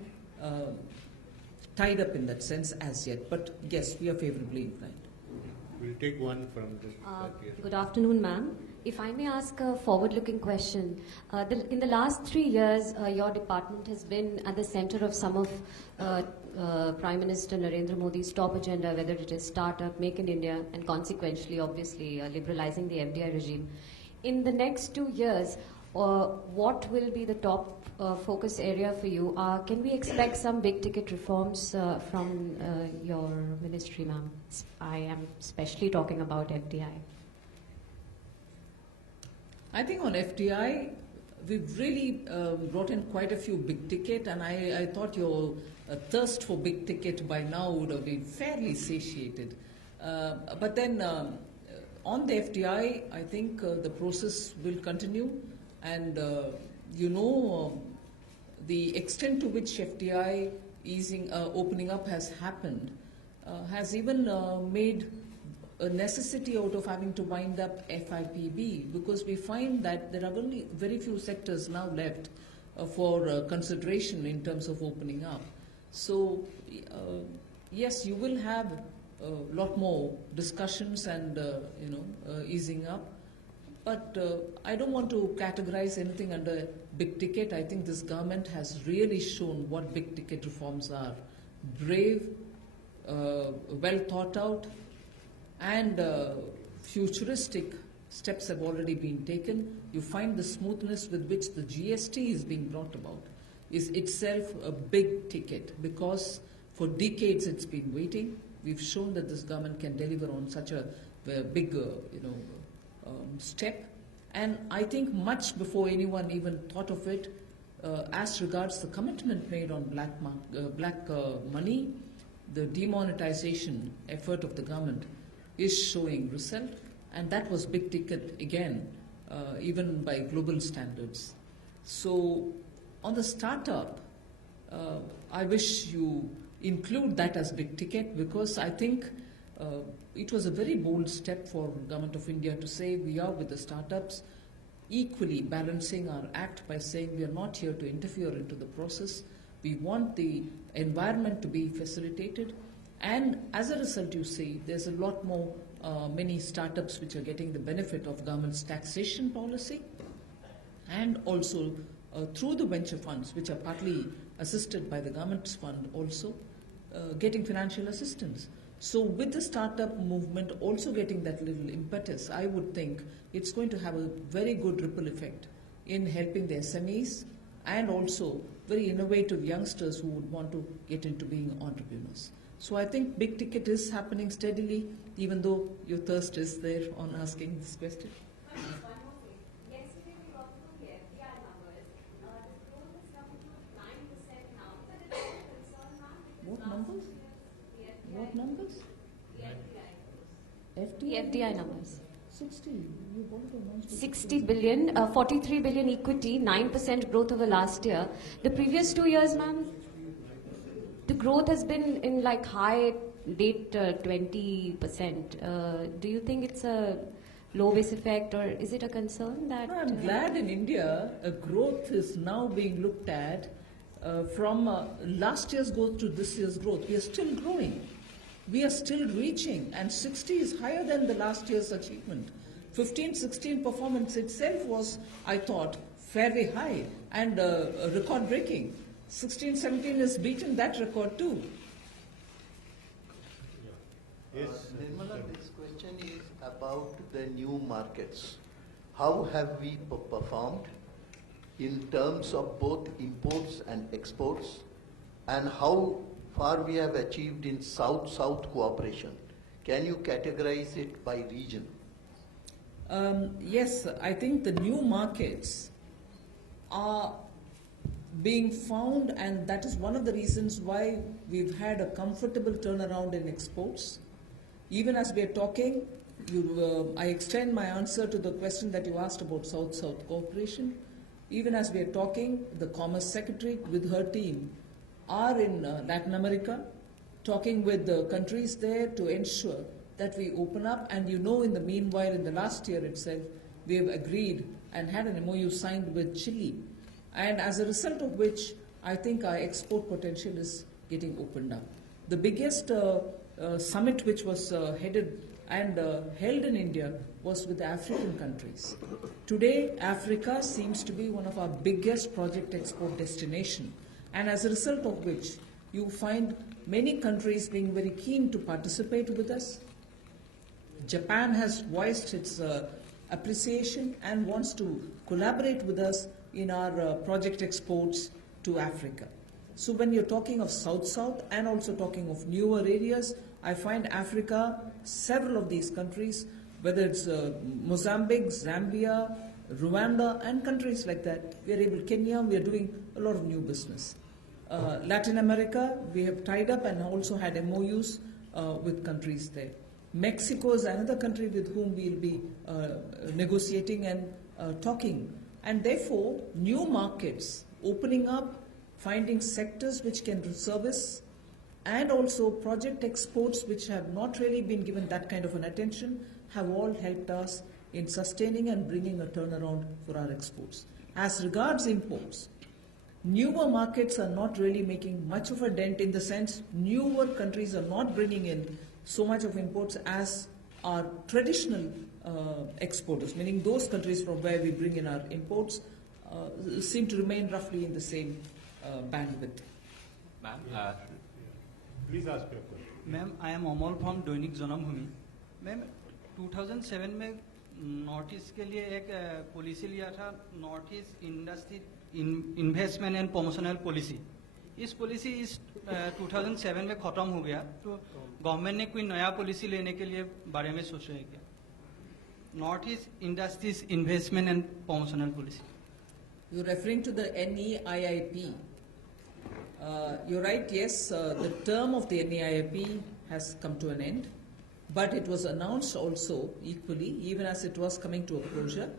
tied up in that sense as yet. But yes, we are favorably inclined. We'll take one from this. Good afternoon, ma'am. If I may ask a forward-looking question. In the last 3 years, your department has been at the center of some of Prime Minister Narendra Modi's top agenda, whether it is startup, make in India, and consequently, obviously, liberalizing the FDI regime. In the next 2 years, what will be the top focus area for you? Can we expect some big-ticket reforms from your ministry, ma'am? I am especially talking about FDI. I think on FDI, we've really brought in quite a few big ticket, and I thought your thirst for big ticket by now would have been fairly satiated. But then on the FDI, I think the process will continue, and the extent to which FDI opening up has happened has even made a necessity out of having to wind up FIPB, because we find that there are only very few sectors now left for consideration in terms of opening up. So, yes, you will have a lot more discussions and easing up. But I don't want to categorize anything under big ticket. I think this government has really shown what big ticket reforms are. Brave, well thought out, and futuristic steps have already been taken. You find the smoothness with which the GST is being brought about is itself a big ticket, because for decades it's been waiting. We've shown that this government can deliver on such a big step, and I think much before anyone even thought of it, as regards the commitment made on black money, the demonetization effort of the government is showing result, and that was big ticket again, even by global standards. So on the startup, I wish you include that as big ticket, because I think it was a very bold step for Government of India to say we are with the startups, equally balancing our act by saying we are not here to interfere into the process. We want the environment to be facilitated, and as a result, you see, there's a lot more many startups which are getting the benefit of government's taxation policy, and also through the venture funds, which are partly assisted by the government's fund, also getting financial assistance. So with the startup movement also getting that little impetus, I would think it's going to have a very good ripple effect in helping the SMEs and also very innovative youngsters who would want to get into being entrepreneurs. So I think big ticket is happening steadily, even though your thirst is there on asking this question. What numbers? What numbers? FDI numbers. 60. You want to announce 60 billion, 43 billion equity, 9% growth over last year. The previous 2 years, ma'am, the growth has been in like high late 20%. Do you think it's a low base effect, or is it a concern that... I'm glad in India growth is now being looked at from last year's growth to this year's growth. We are still growing. We are still reaching, and 60 is higher than the last year's achievement. 15-16 performance itself was, I thought, fairly high and record-breaking. 16-17 has beaten that record too. Yes, Nirmala, this question is about the new markets. How have we performed in terms of both imports and exports, and how far we have achieved in South-South cooperation? Can you categorize it by region? Yes, I think the new markets are being found, and that is one of the reasons why we've had a comfortable turnaround in exports. Even as we are talking, I extend my answer to the question that you asked about South-South cooperation. Even as we are talking, the Commerce Secretary with her team are in Latin America, talking with the countries there to ensure that we open up. And you know, in the meanwhile, in the last year itself, we have agreed and had an MOU signed with Chile. And as a result of which, I think our export potential is getting opened up. The biggest summit which was headed and held in India was with the African countries. Today, Africa seems to be one of our biggest project export destination. And as a result of which, you find many countries being very keen to participate with us. Japan has voiced its appreciation and wants to collaborate with us in our project exports to Africa. So when you're talking of South-South and also talking of newer areas, I find Africa, several of these countries, whether it's Mozambique, Zambia, Rwanda, and countries like that, we are able, Kenya, we are doing a lot of new business. Latin America, we have tied up and also had MOUs with countries there. Mexico is another country with whom we'll be negotiating and talking. And therefore, new markets opening up, finding sectors which can service, and also project exports which have not really been given that kind of an attention, have all helped us in sustaining and bringing a turnaround for our exports. As regards imports, newer markets are not really making much of a dent, in the sense newer countries are not bringing in so much of imports as our traditional exporters, meaning those countries from where we bring in our imports seem to remain roughly in the same bandwidth. Ma'am, please ask your question. Ma'am, I am Amol from Dainik Janambhumi. Ma'am, 2007 में north east के लिए एक policy लिया था, north east industry investment and promotional policy. इस policy इस 2007 में खत्म हो गया, तो गवर्नमेंट ने कोई नया पॉलिसी लेने के लिए बारे में सोच रहे हैं क्या? North east industries investment and promotional policy. You're referring to the NEIIP. You're right, yes, the term of the NEIIP has come to an end, but it was announced also equally, even as it was coming to a closure,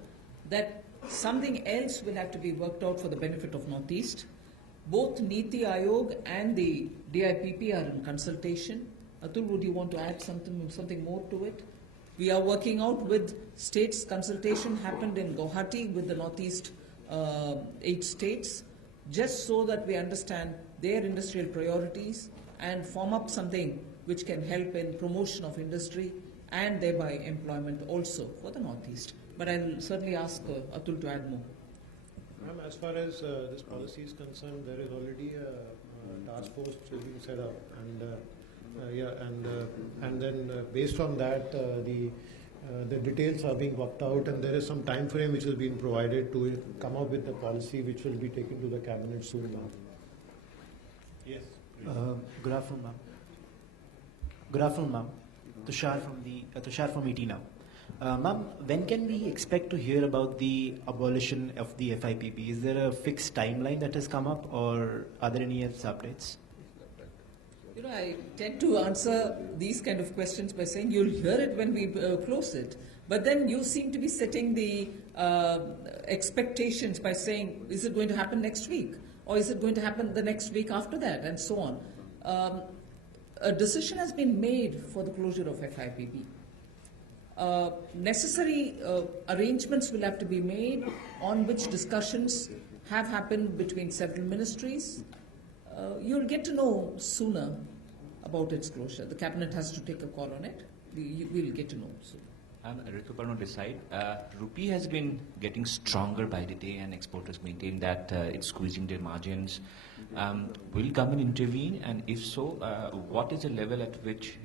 that something else will have to be worked out for the benefit of Northeast. Both Niti Aayog and the DIPP are in consultation. Atul, would you want to add something more to it? We are working out with states. Consultation happened in Guwahati with the Northeast 8 states, just so that we understand their industrial priorities and form up something which can help in promotion of industry and thereby employment also for the Northeast. But I will certainly ask Atul to add more. Ma'am, as far as this policy is concerned, there is already a task force which has been set up, and then based on that, the details are being worked out, and there is some time frame which has been provided to come up with the policy which will be taken to the cabinet soon now. Yes. Good afternoon, ma'am. Good afternoon, ma'am. Tushar from ET now. Ma'am, when can we expect to hear about the abolition of the FIPP? Is there a fixed timeline that has come up, or are there any else updates? You know, I tend to answer these kind of questions by saying you'll hear it when we close it. But then you seem to be setting the expectations by saying, is it going to happen next week? Or is it going to happen the next week after that? And so on. A decision has been made for the closure of FIPP. Necessary arrangements will have to be made on which discussions have happened between several ministries. You'll get to know sooner about its closure. The cabinet has to take a call on it. We'll get to know soon. Rituparno decide. Rupee has been getting stronger by the day, and exporters maintain that it's squeezing their margins. Will government intervene, and if so, what is the level at which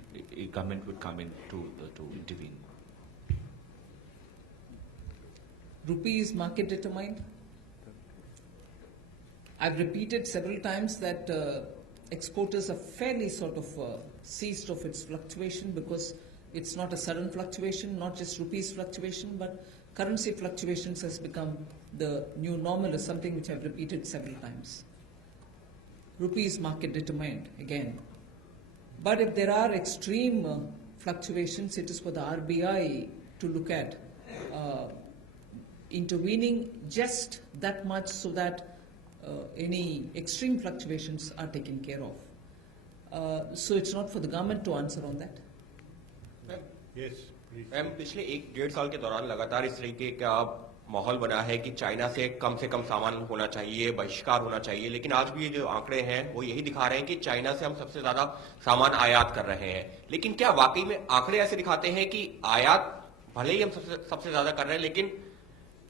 government would come in to intervene? Rupee is market determined. I've repeated several times that exporters are fairly sort of seized of its fluctuation, because it's not a sudden fluctuation, not just rupees fluctuation, but currency fluctuations has become the new normal, is something which I've repeated several times. Rupee is market determined again. But if there are extreme fluctuations, it is for the RBI to look at intervening just that much so that any extreme fluctuations are taken care of. So it's not for the government to answer on that. Yes, please. Ma'am पिछले 1-1.5 साल के दौरान लगातार इस तरीके का माहौल बना है कि चाइना से कम सामान होना चाहिए, बहिष्कार होना चाहिए, लेकिन आज भी ये जो आंकड़े हैं वो यही दिखा रहे हैं कि चाइना से हम सबसे ज्यादा सामान आयात कर रहे हैं। लेकिन क्या वाकई में आंकड़े ऐसे दिखाते हैं कि आयात भले ही हम सबसे ज्यादा कर रहे हैं, लेकिन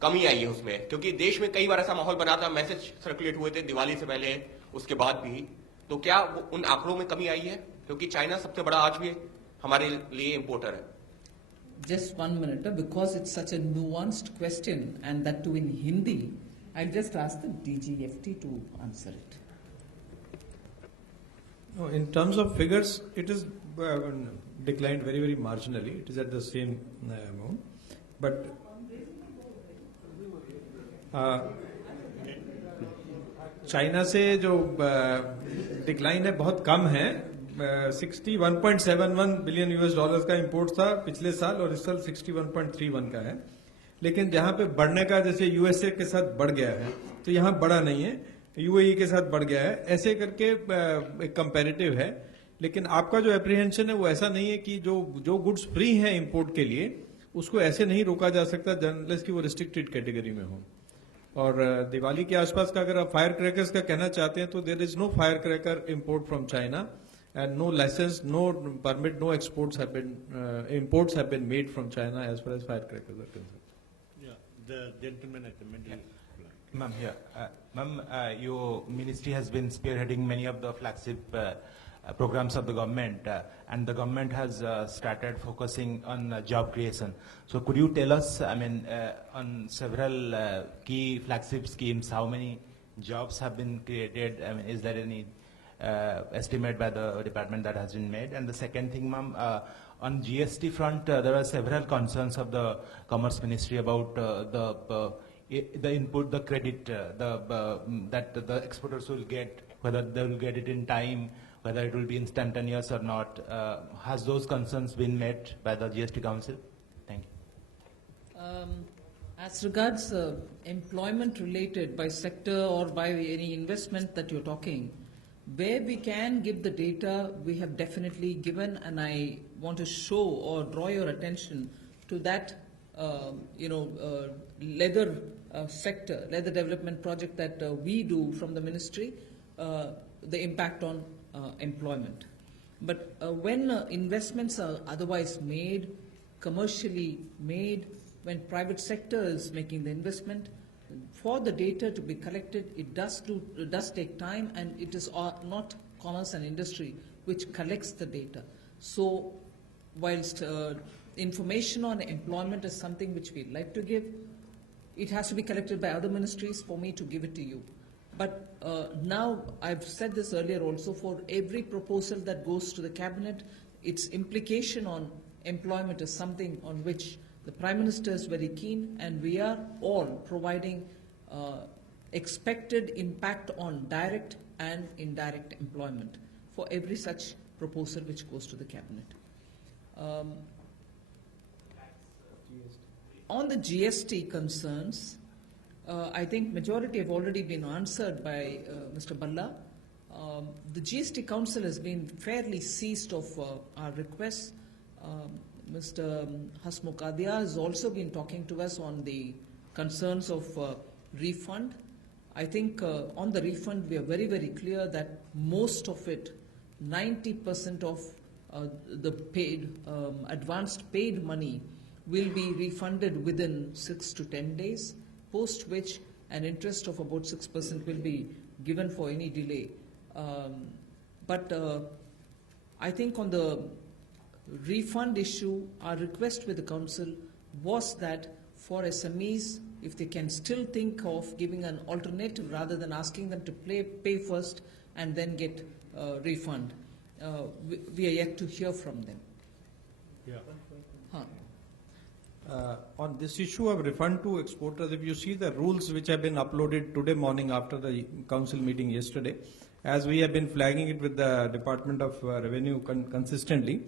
कमी आई है उसमें? क्योंकि देश में कई बार ऐसा माहौल बना था, मैसेज सर्कुलेट हुए थे दिवाली से पहले, उसके बाद भी, तो क्या उन आंकड़ों में कमी आई है? क्योंकि चाइना सबसे बड़ा आज भी हमारे लिए इंपोर्टर है। Just 1 minute, because it's such a nuanced question, and that too in Hindi, I'll just ask the DGFT to answer it. No, in terms of figures, it is declined very, very marginally. It is at the same amount. But China से जो decline है बहुत कम है। 61.71 billion US dollars का import था पिछले साल, और इस साल 61.31 का है। लेकिन जहां पे बढ़ने का, जैसे USA के साथ बढ़ गया है, तो यहां बढ़ा नहीं है, UAE के साथ बढ़ गया है, ऐसे करके एक कंपैरेटिव है। लेकिन आपका जो एप्रीहेंशन है वो ऐसा नहीं है कि जो गुड्स फ्री हैं इंपोर्ट के लिए, उसको ऐसे नहीं रोका जा सकता अनलेस कि वो रिस्ट्रिक्टेड कैटेगरी में हो। और दिवाली के आसपास का अगर आप फायर क्रैकर्स का कहना चाहते हैं, तो there is no fire cracker import from China, and no license, no permit, no imports have been made from China as far as firecrackers are concerned. Yeah, the gentleman at the middle. Ma'am, Ma'am, your ministry has been spearheading many of the flagship programs of the government, and the government has started focusing on job creation. So could you tell us, I mean, on several key flagship schemes, how many jobs have been created? I mean, is there any estimate by the department that has been made? And the second thing, ma'am, on GST front, there are several concerns of the Commerce Ministry about the input, the credit that the exporters will get, whether they will get it in time, whether it will be instantaneous or not. Has those concerns been met by the GST Council? Thank you. As regards employment related by sector or by any investment that you're talking, where we can give the data, we have definitely given, and I want to show or draw your attention to that, leather sector, leather development project that we do from the ministry, the impact on employment. But when investments are otherwise made, commercially made, when private sector is making the investment, for the data to be collected, it does take time, and it is not commerce and industry which collects the data. So, whilst information on employment is something which we like to give, it has to be collected by other ministries for me to give it to you. But now, I've said this earlier also, for every proposal that goes to the cabinet, its implication on employment is something on which the Prime Minister is very keen, and we are all providing expected impact on direct and indirect employment for every such proposal which goes to the cabinet. On the GST concerns, I think majority have already been answered by Mr. Balla. The GST Council has been fairly seized of our requests. Mr. Hasmukh Adhia has also been talking to us on the concerns of refund. I think on the refund, we are very, very clear that most of it, 90% of the paid, advanced paid money will be refunded within 6 to 10 days, post which an interest of about 6% will be given for any delay. But I think on the refund issue, our request with the council was that for SMEs, if they can still think of giving an alternative rather than asking them to pay first and then get refund, we are yet to hear from them. Yeah. On this issue of refund to exporters, if you see the rules which have been uploaded today morning after the council meeting yesterday, as we have been flagging it with the Department of Revenue consistently,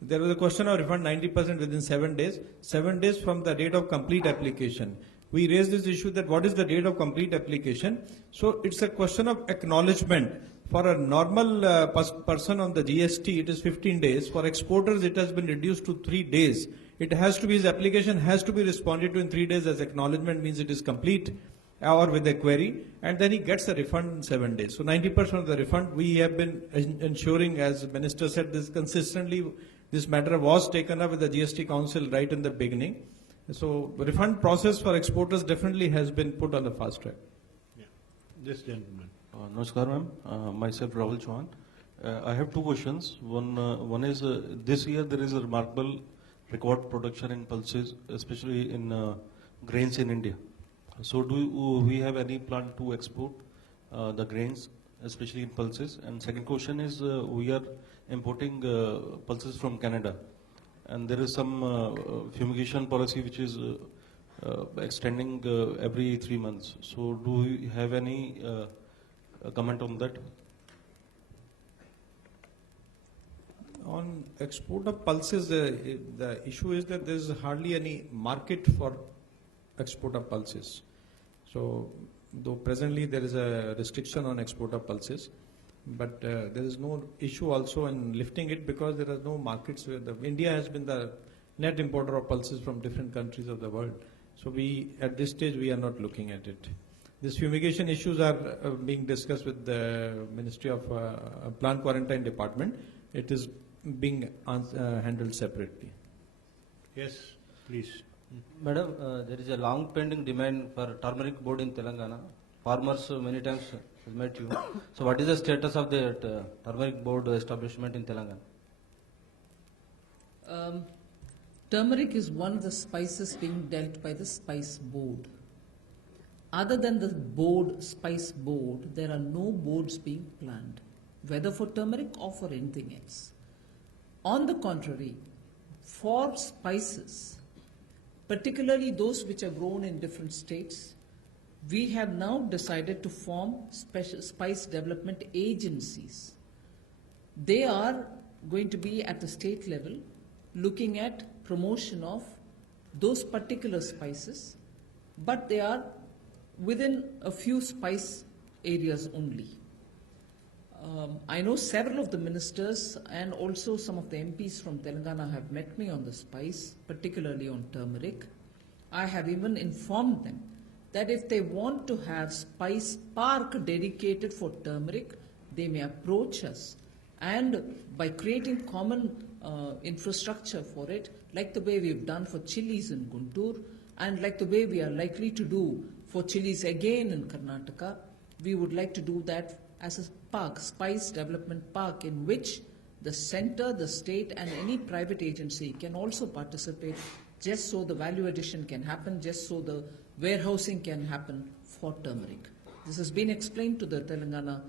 there was a question of refund 90% within 7 days, 7 days from the date of complete application. We raised this issue that what is the date of complete application? So it's a question of acknowledgement. For a normal person on the GST, it is 15 days. For exporters, it has been reduced to 3 days. It has to be, his application has to be responded to in 3 days, as acknowledgement means it is complete or with a query, and then he gets a refund in 7 days. So 90% of the refund, we have been ensuring, as the Minister said, this consistently, this matter was taken up with the GST Council right in the beginning. So refund process for exporters definitely has been put on the fast track. Yeah. This gentleman. Namaskar, ma'am. Myself, Rahul Chauhan. I have two questions. One is this year there is a remarkable record production in pulses, especially in grains in India. So do we have any plan to export the grains, especially in pulses? And second question is we are importing pulses from Canada, and there is some fumigation policy which is extending every 3 months. So do we have any comment on that? On export of pulses, the issue is that there is hardly any market for export of pulses. So, though presently there is a restriction on export of pulses, but there is no issue also in lifting it because there are no markets where India has been the net importer of pulses from different countries of the world. So at this stage, we are not looking at it. These fumigation issues are being discussed with the Ministry of Plant Quarantine Department. It is being handled separately. Yes, please. Madam, there is a long pending demand for turmeric board in Telangana. Farmers many times has met you. So what is the status of the turmeric board establishment in Telangana? Turmeric is one of the spices being dealt by the spice board. Other than the spice board, there are no boards being planned, whether for turmeric or for anything else. On the contrary, for spices, particularly those which are grown in different states, we have now decided to form special spice development agencies. They are going to be at the state level looking at promotion of those particular spices but they are within a few spice areas only. I know several of the ministers and also some of the MPs from Telangana have met me on the spice, particularly on turmeric. I have even informed them that if they want to have spice park dedicated for turmeric, they may approach us, and by creating common infrastructure for it, like the way we've done for chilies in Guntur, and like the way we are likely to do for chilies again in Karnataka, we would like to do that as a park, spice development park, in which the center, the state and any private agency can also participate, just so the value addition can happen, just so the warehousing can happen for turmeric. This has been explained to the Telangana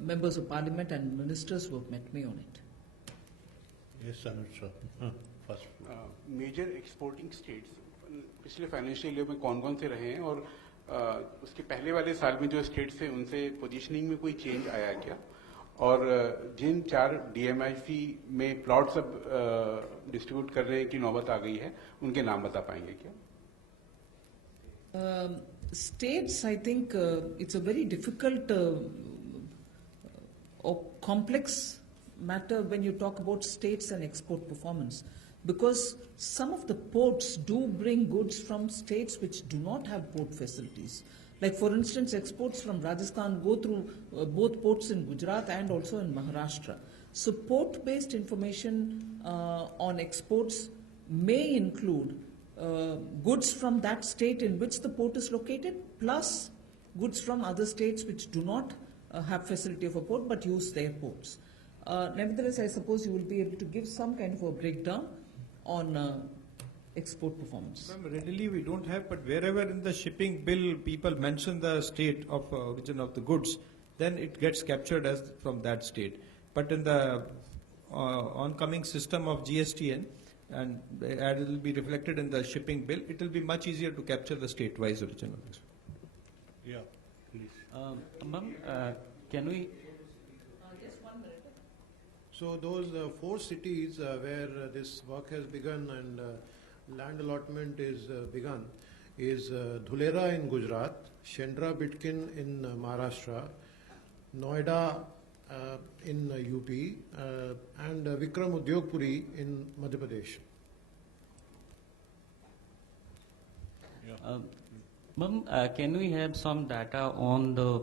members of parliament and ministers who have met me on it. Yes, Anuj sir. First. Major exporting states पिछले financial year में कौन-कौन से रहे हैं और उसके पहले वाले साल में जो स्टेट्स थे उनसे पोजीशनिंग में कोई चेंज आया क्या और जिन 4 DMIC में प्लॉट सब डिस्ट्रीब्यूट कर रहे हैं की नौबत आ गई है उनके नाम बता पाएंगे क्या? States, I think it's a very difficult or complex matter when you talk about states and export performance, because some of the ports do bring goods from states which do not have port facilities. Like for instance, exports from Rajasthan go through both ports in Gujarat and also in Maharashtra. So port-based information on exports may include goods from that state in which the port is located, plus goods from other states which do not have facility of a port but use their ports. Nevertheless, I suppose you will be able to give some kind of a breakdown on export performance. Readily we don't have, but wherever in the shipping bill people mention the state of origin of the goods, then it gets captured as from that state. But in the oncoming system of GSTN, and it will be reflected in the shipping bill, it will be much easier to capture the state-wise origin of this. Yeah, please. Ma'am, can we? Just 1 minute. So those 4 cities where this work has begun and land allotment is begun is Dhulera in Gujarat, Shendra Bitkin in Maharashtra, Noida in UP, and Vikram Udyogpuri in Madhya Pradesh. Ma'am, can we have some data on the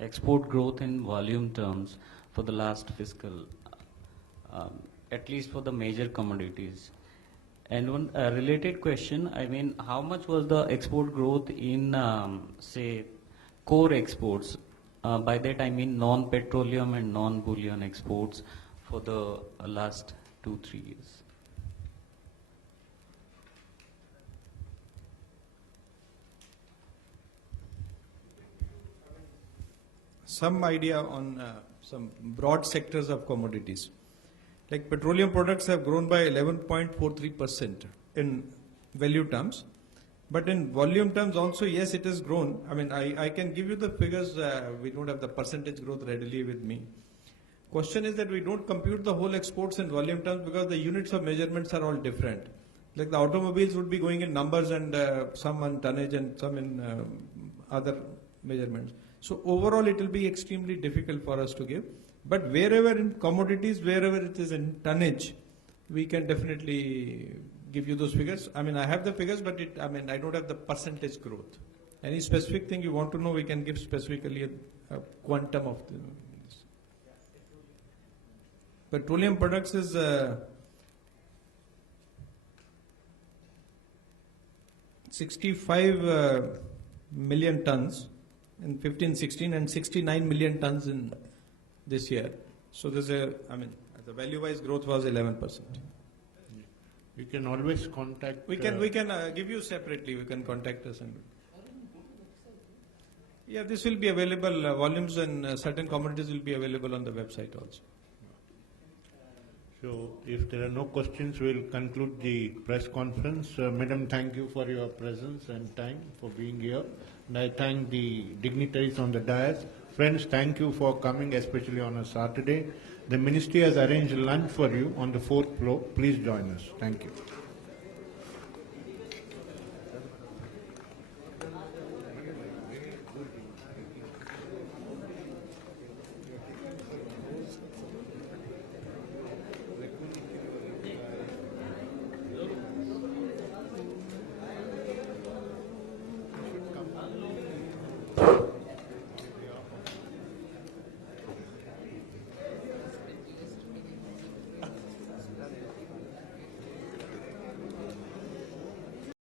export growth in volume terms for the last fiscal, at least for the major commodities? And one related question, I mean, how much was the export growth in, say, core exports? By that I mean non-petroleum and non-bullion exports for the last 2-3 years. Some idea on some broad sectors of commodities. Like petroleum products have grown by 11.43% in value terms. But in volume terms also, yes, it has grown. I mean, I can give you the figures. We don't have the percentage growth readily with me. Question is that we don't compute the whole exports in volume terms because the units of measurements are all different. Like the automobiles would be going in numbers and some in tonnage and some in other measurements. So overall, it will be extremely difficult for us to give. But wherever in commodities, wherever it is in tonnage, we can definitely give you those figures. I mean, I have the figures, but I don't have the percentage growth. Any specific thing you want to know, we can give specifically a quantum of this. Petroleum products is 65 million tons in 15-16 and 69 million tons in this year. So there's the value-wise growth was 11%. You can always contact. We can give you separately. You can contact us and. Yeah, this will be available. Volumes and certain commodities will be available on the website also. So, if there are no questions, we'll conclude the press conference. Madam, thank you for your presence and time for being here. And I thank the dignitaries on the dais. Friends, thank you for coming, especially on a Saturday. The ministry has arranged lunch for you on the 4th floor. Please join us. Thank you.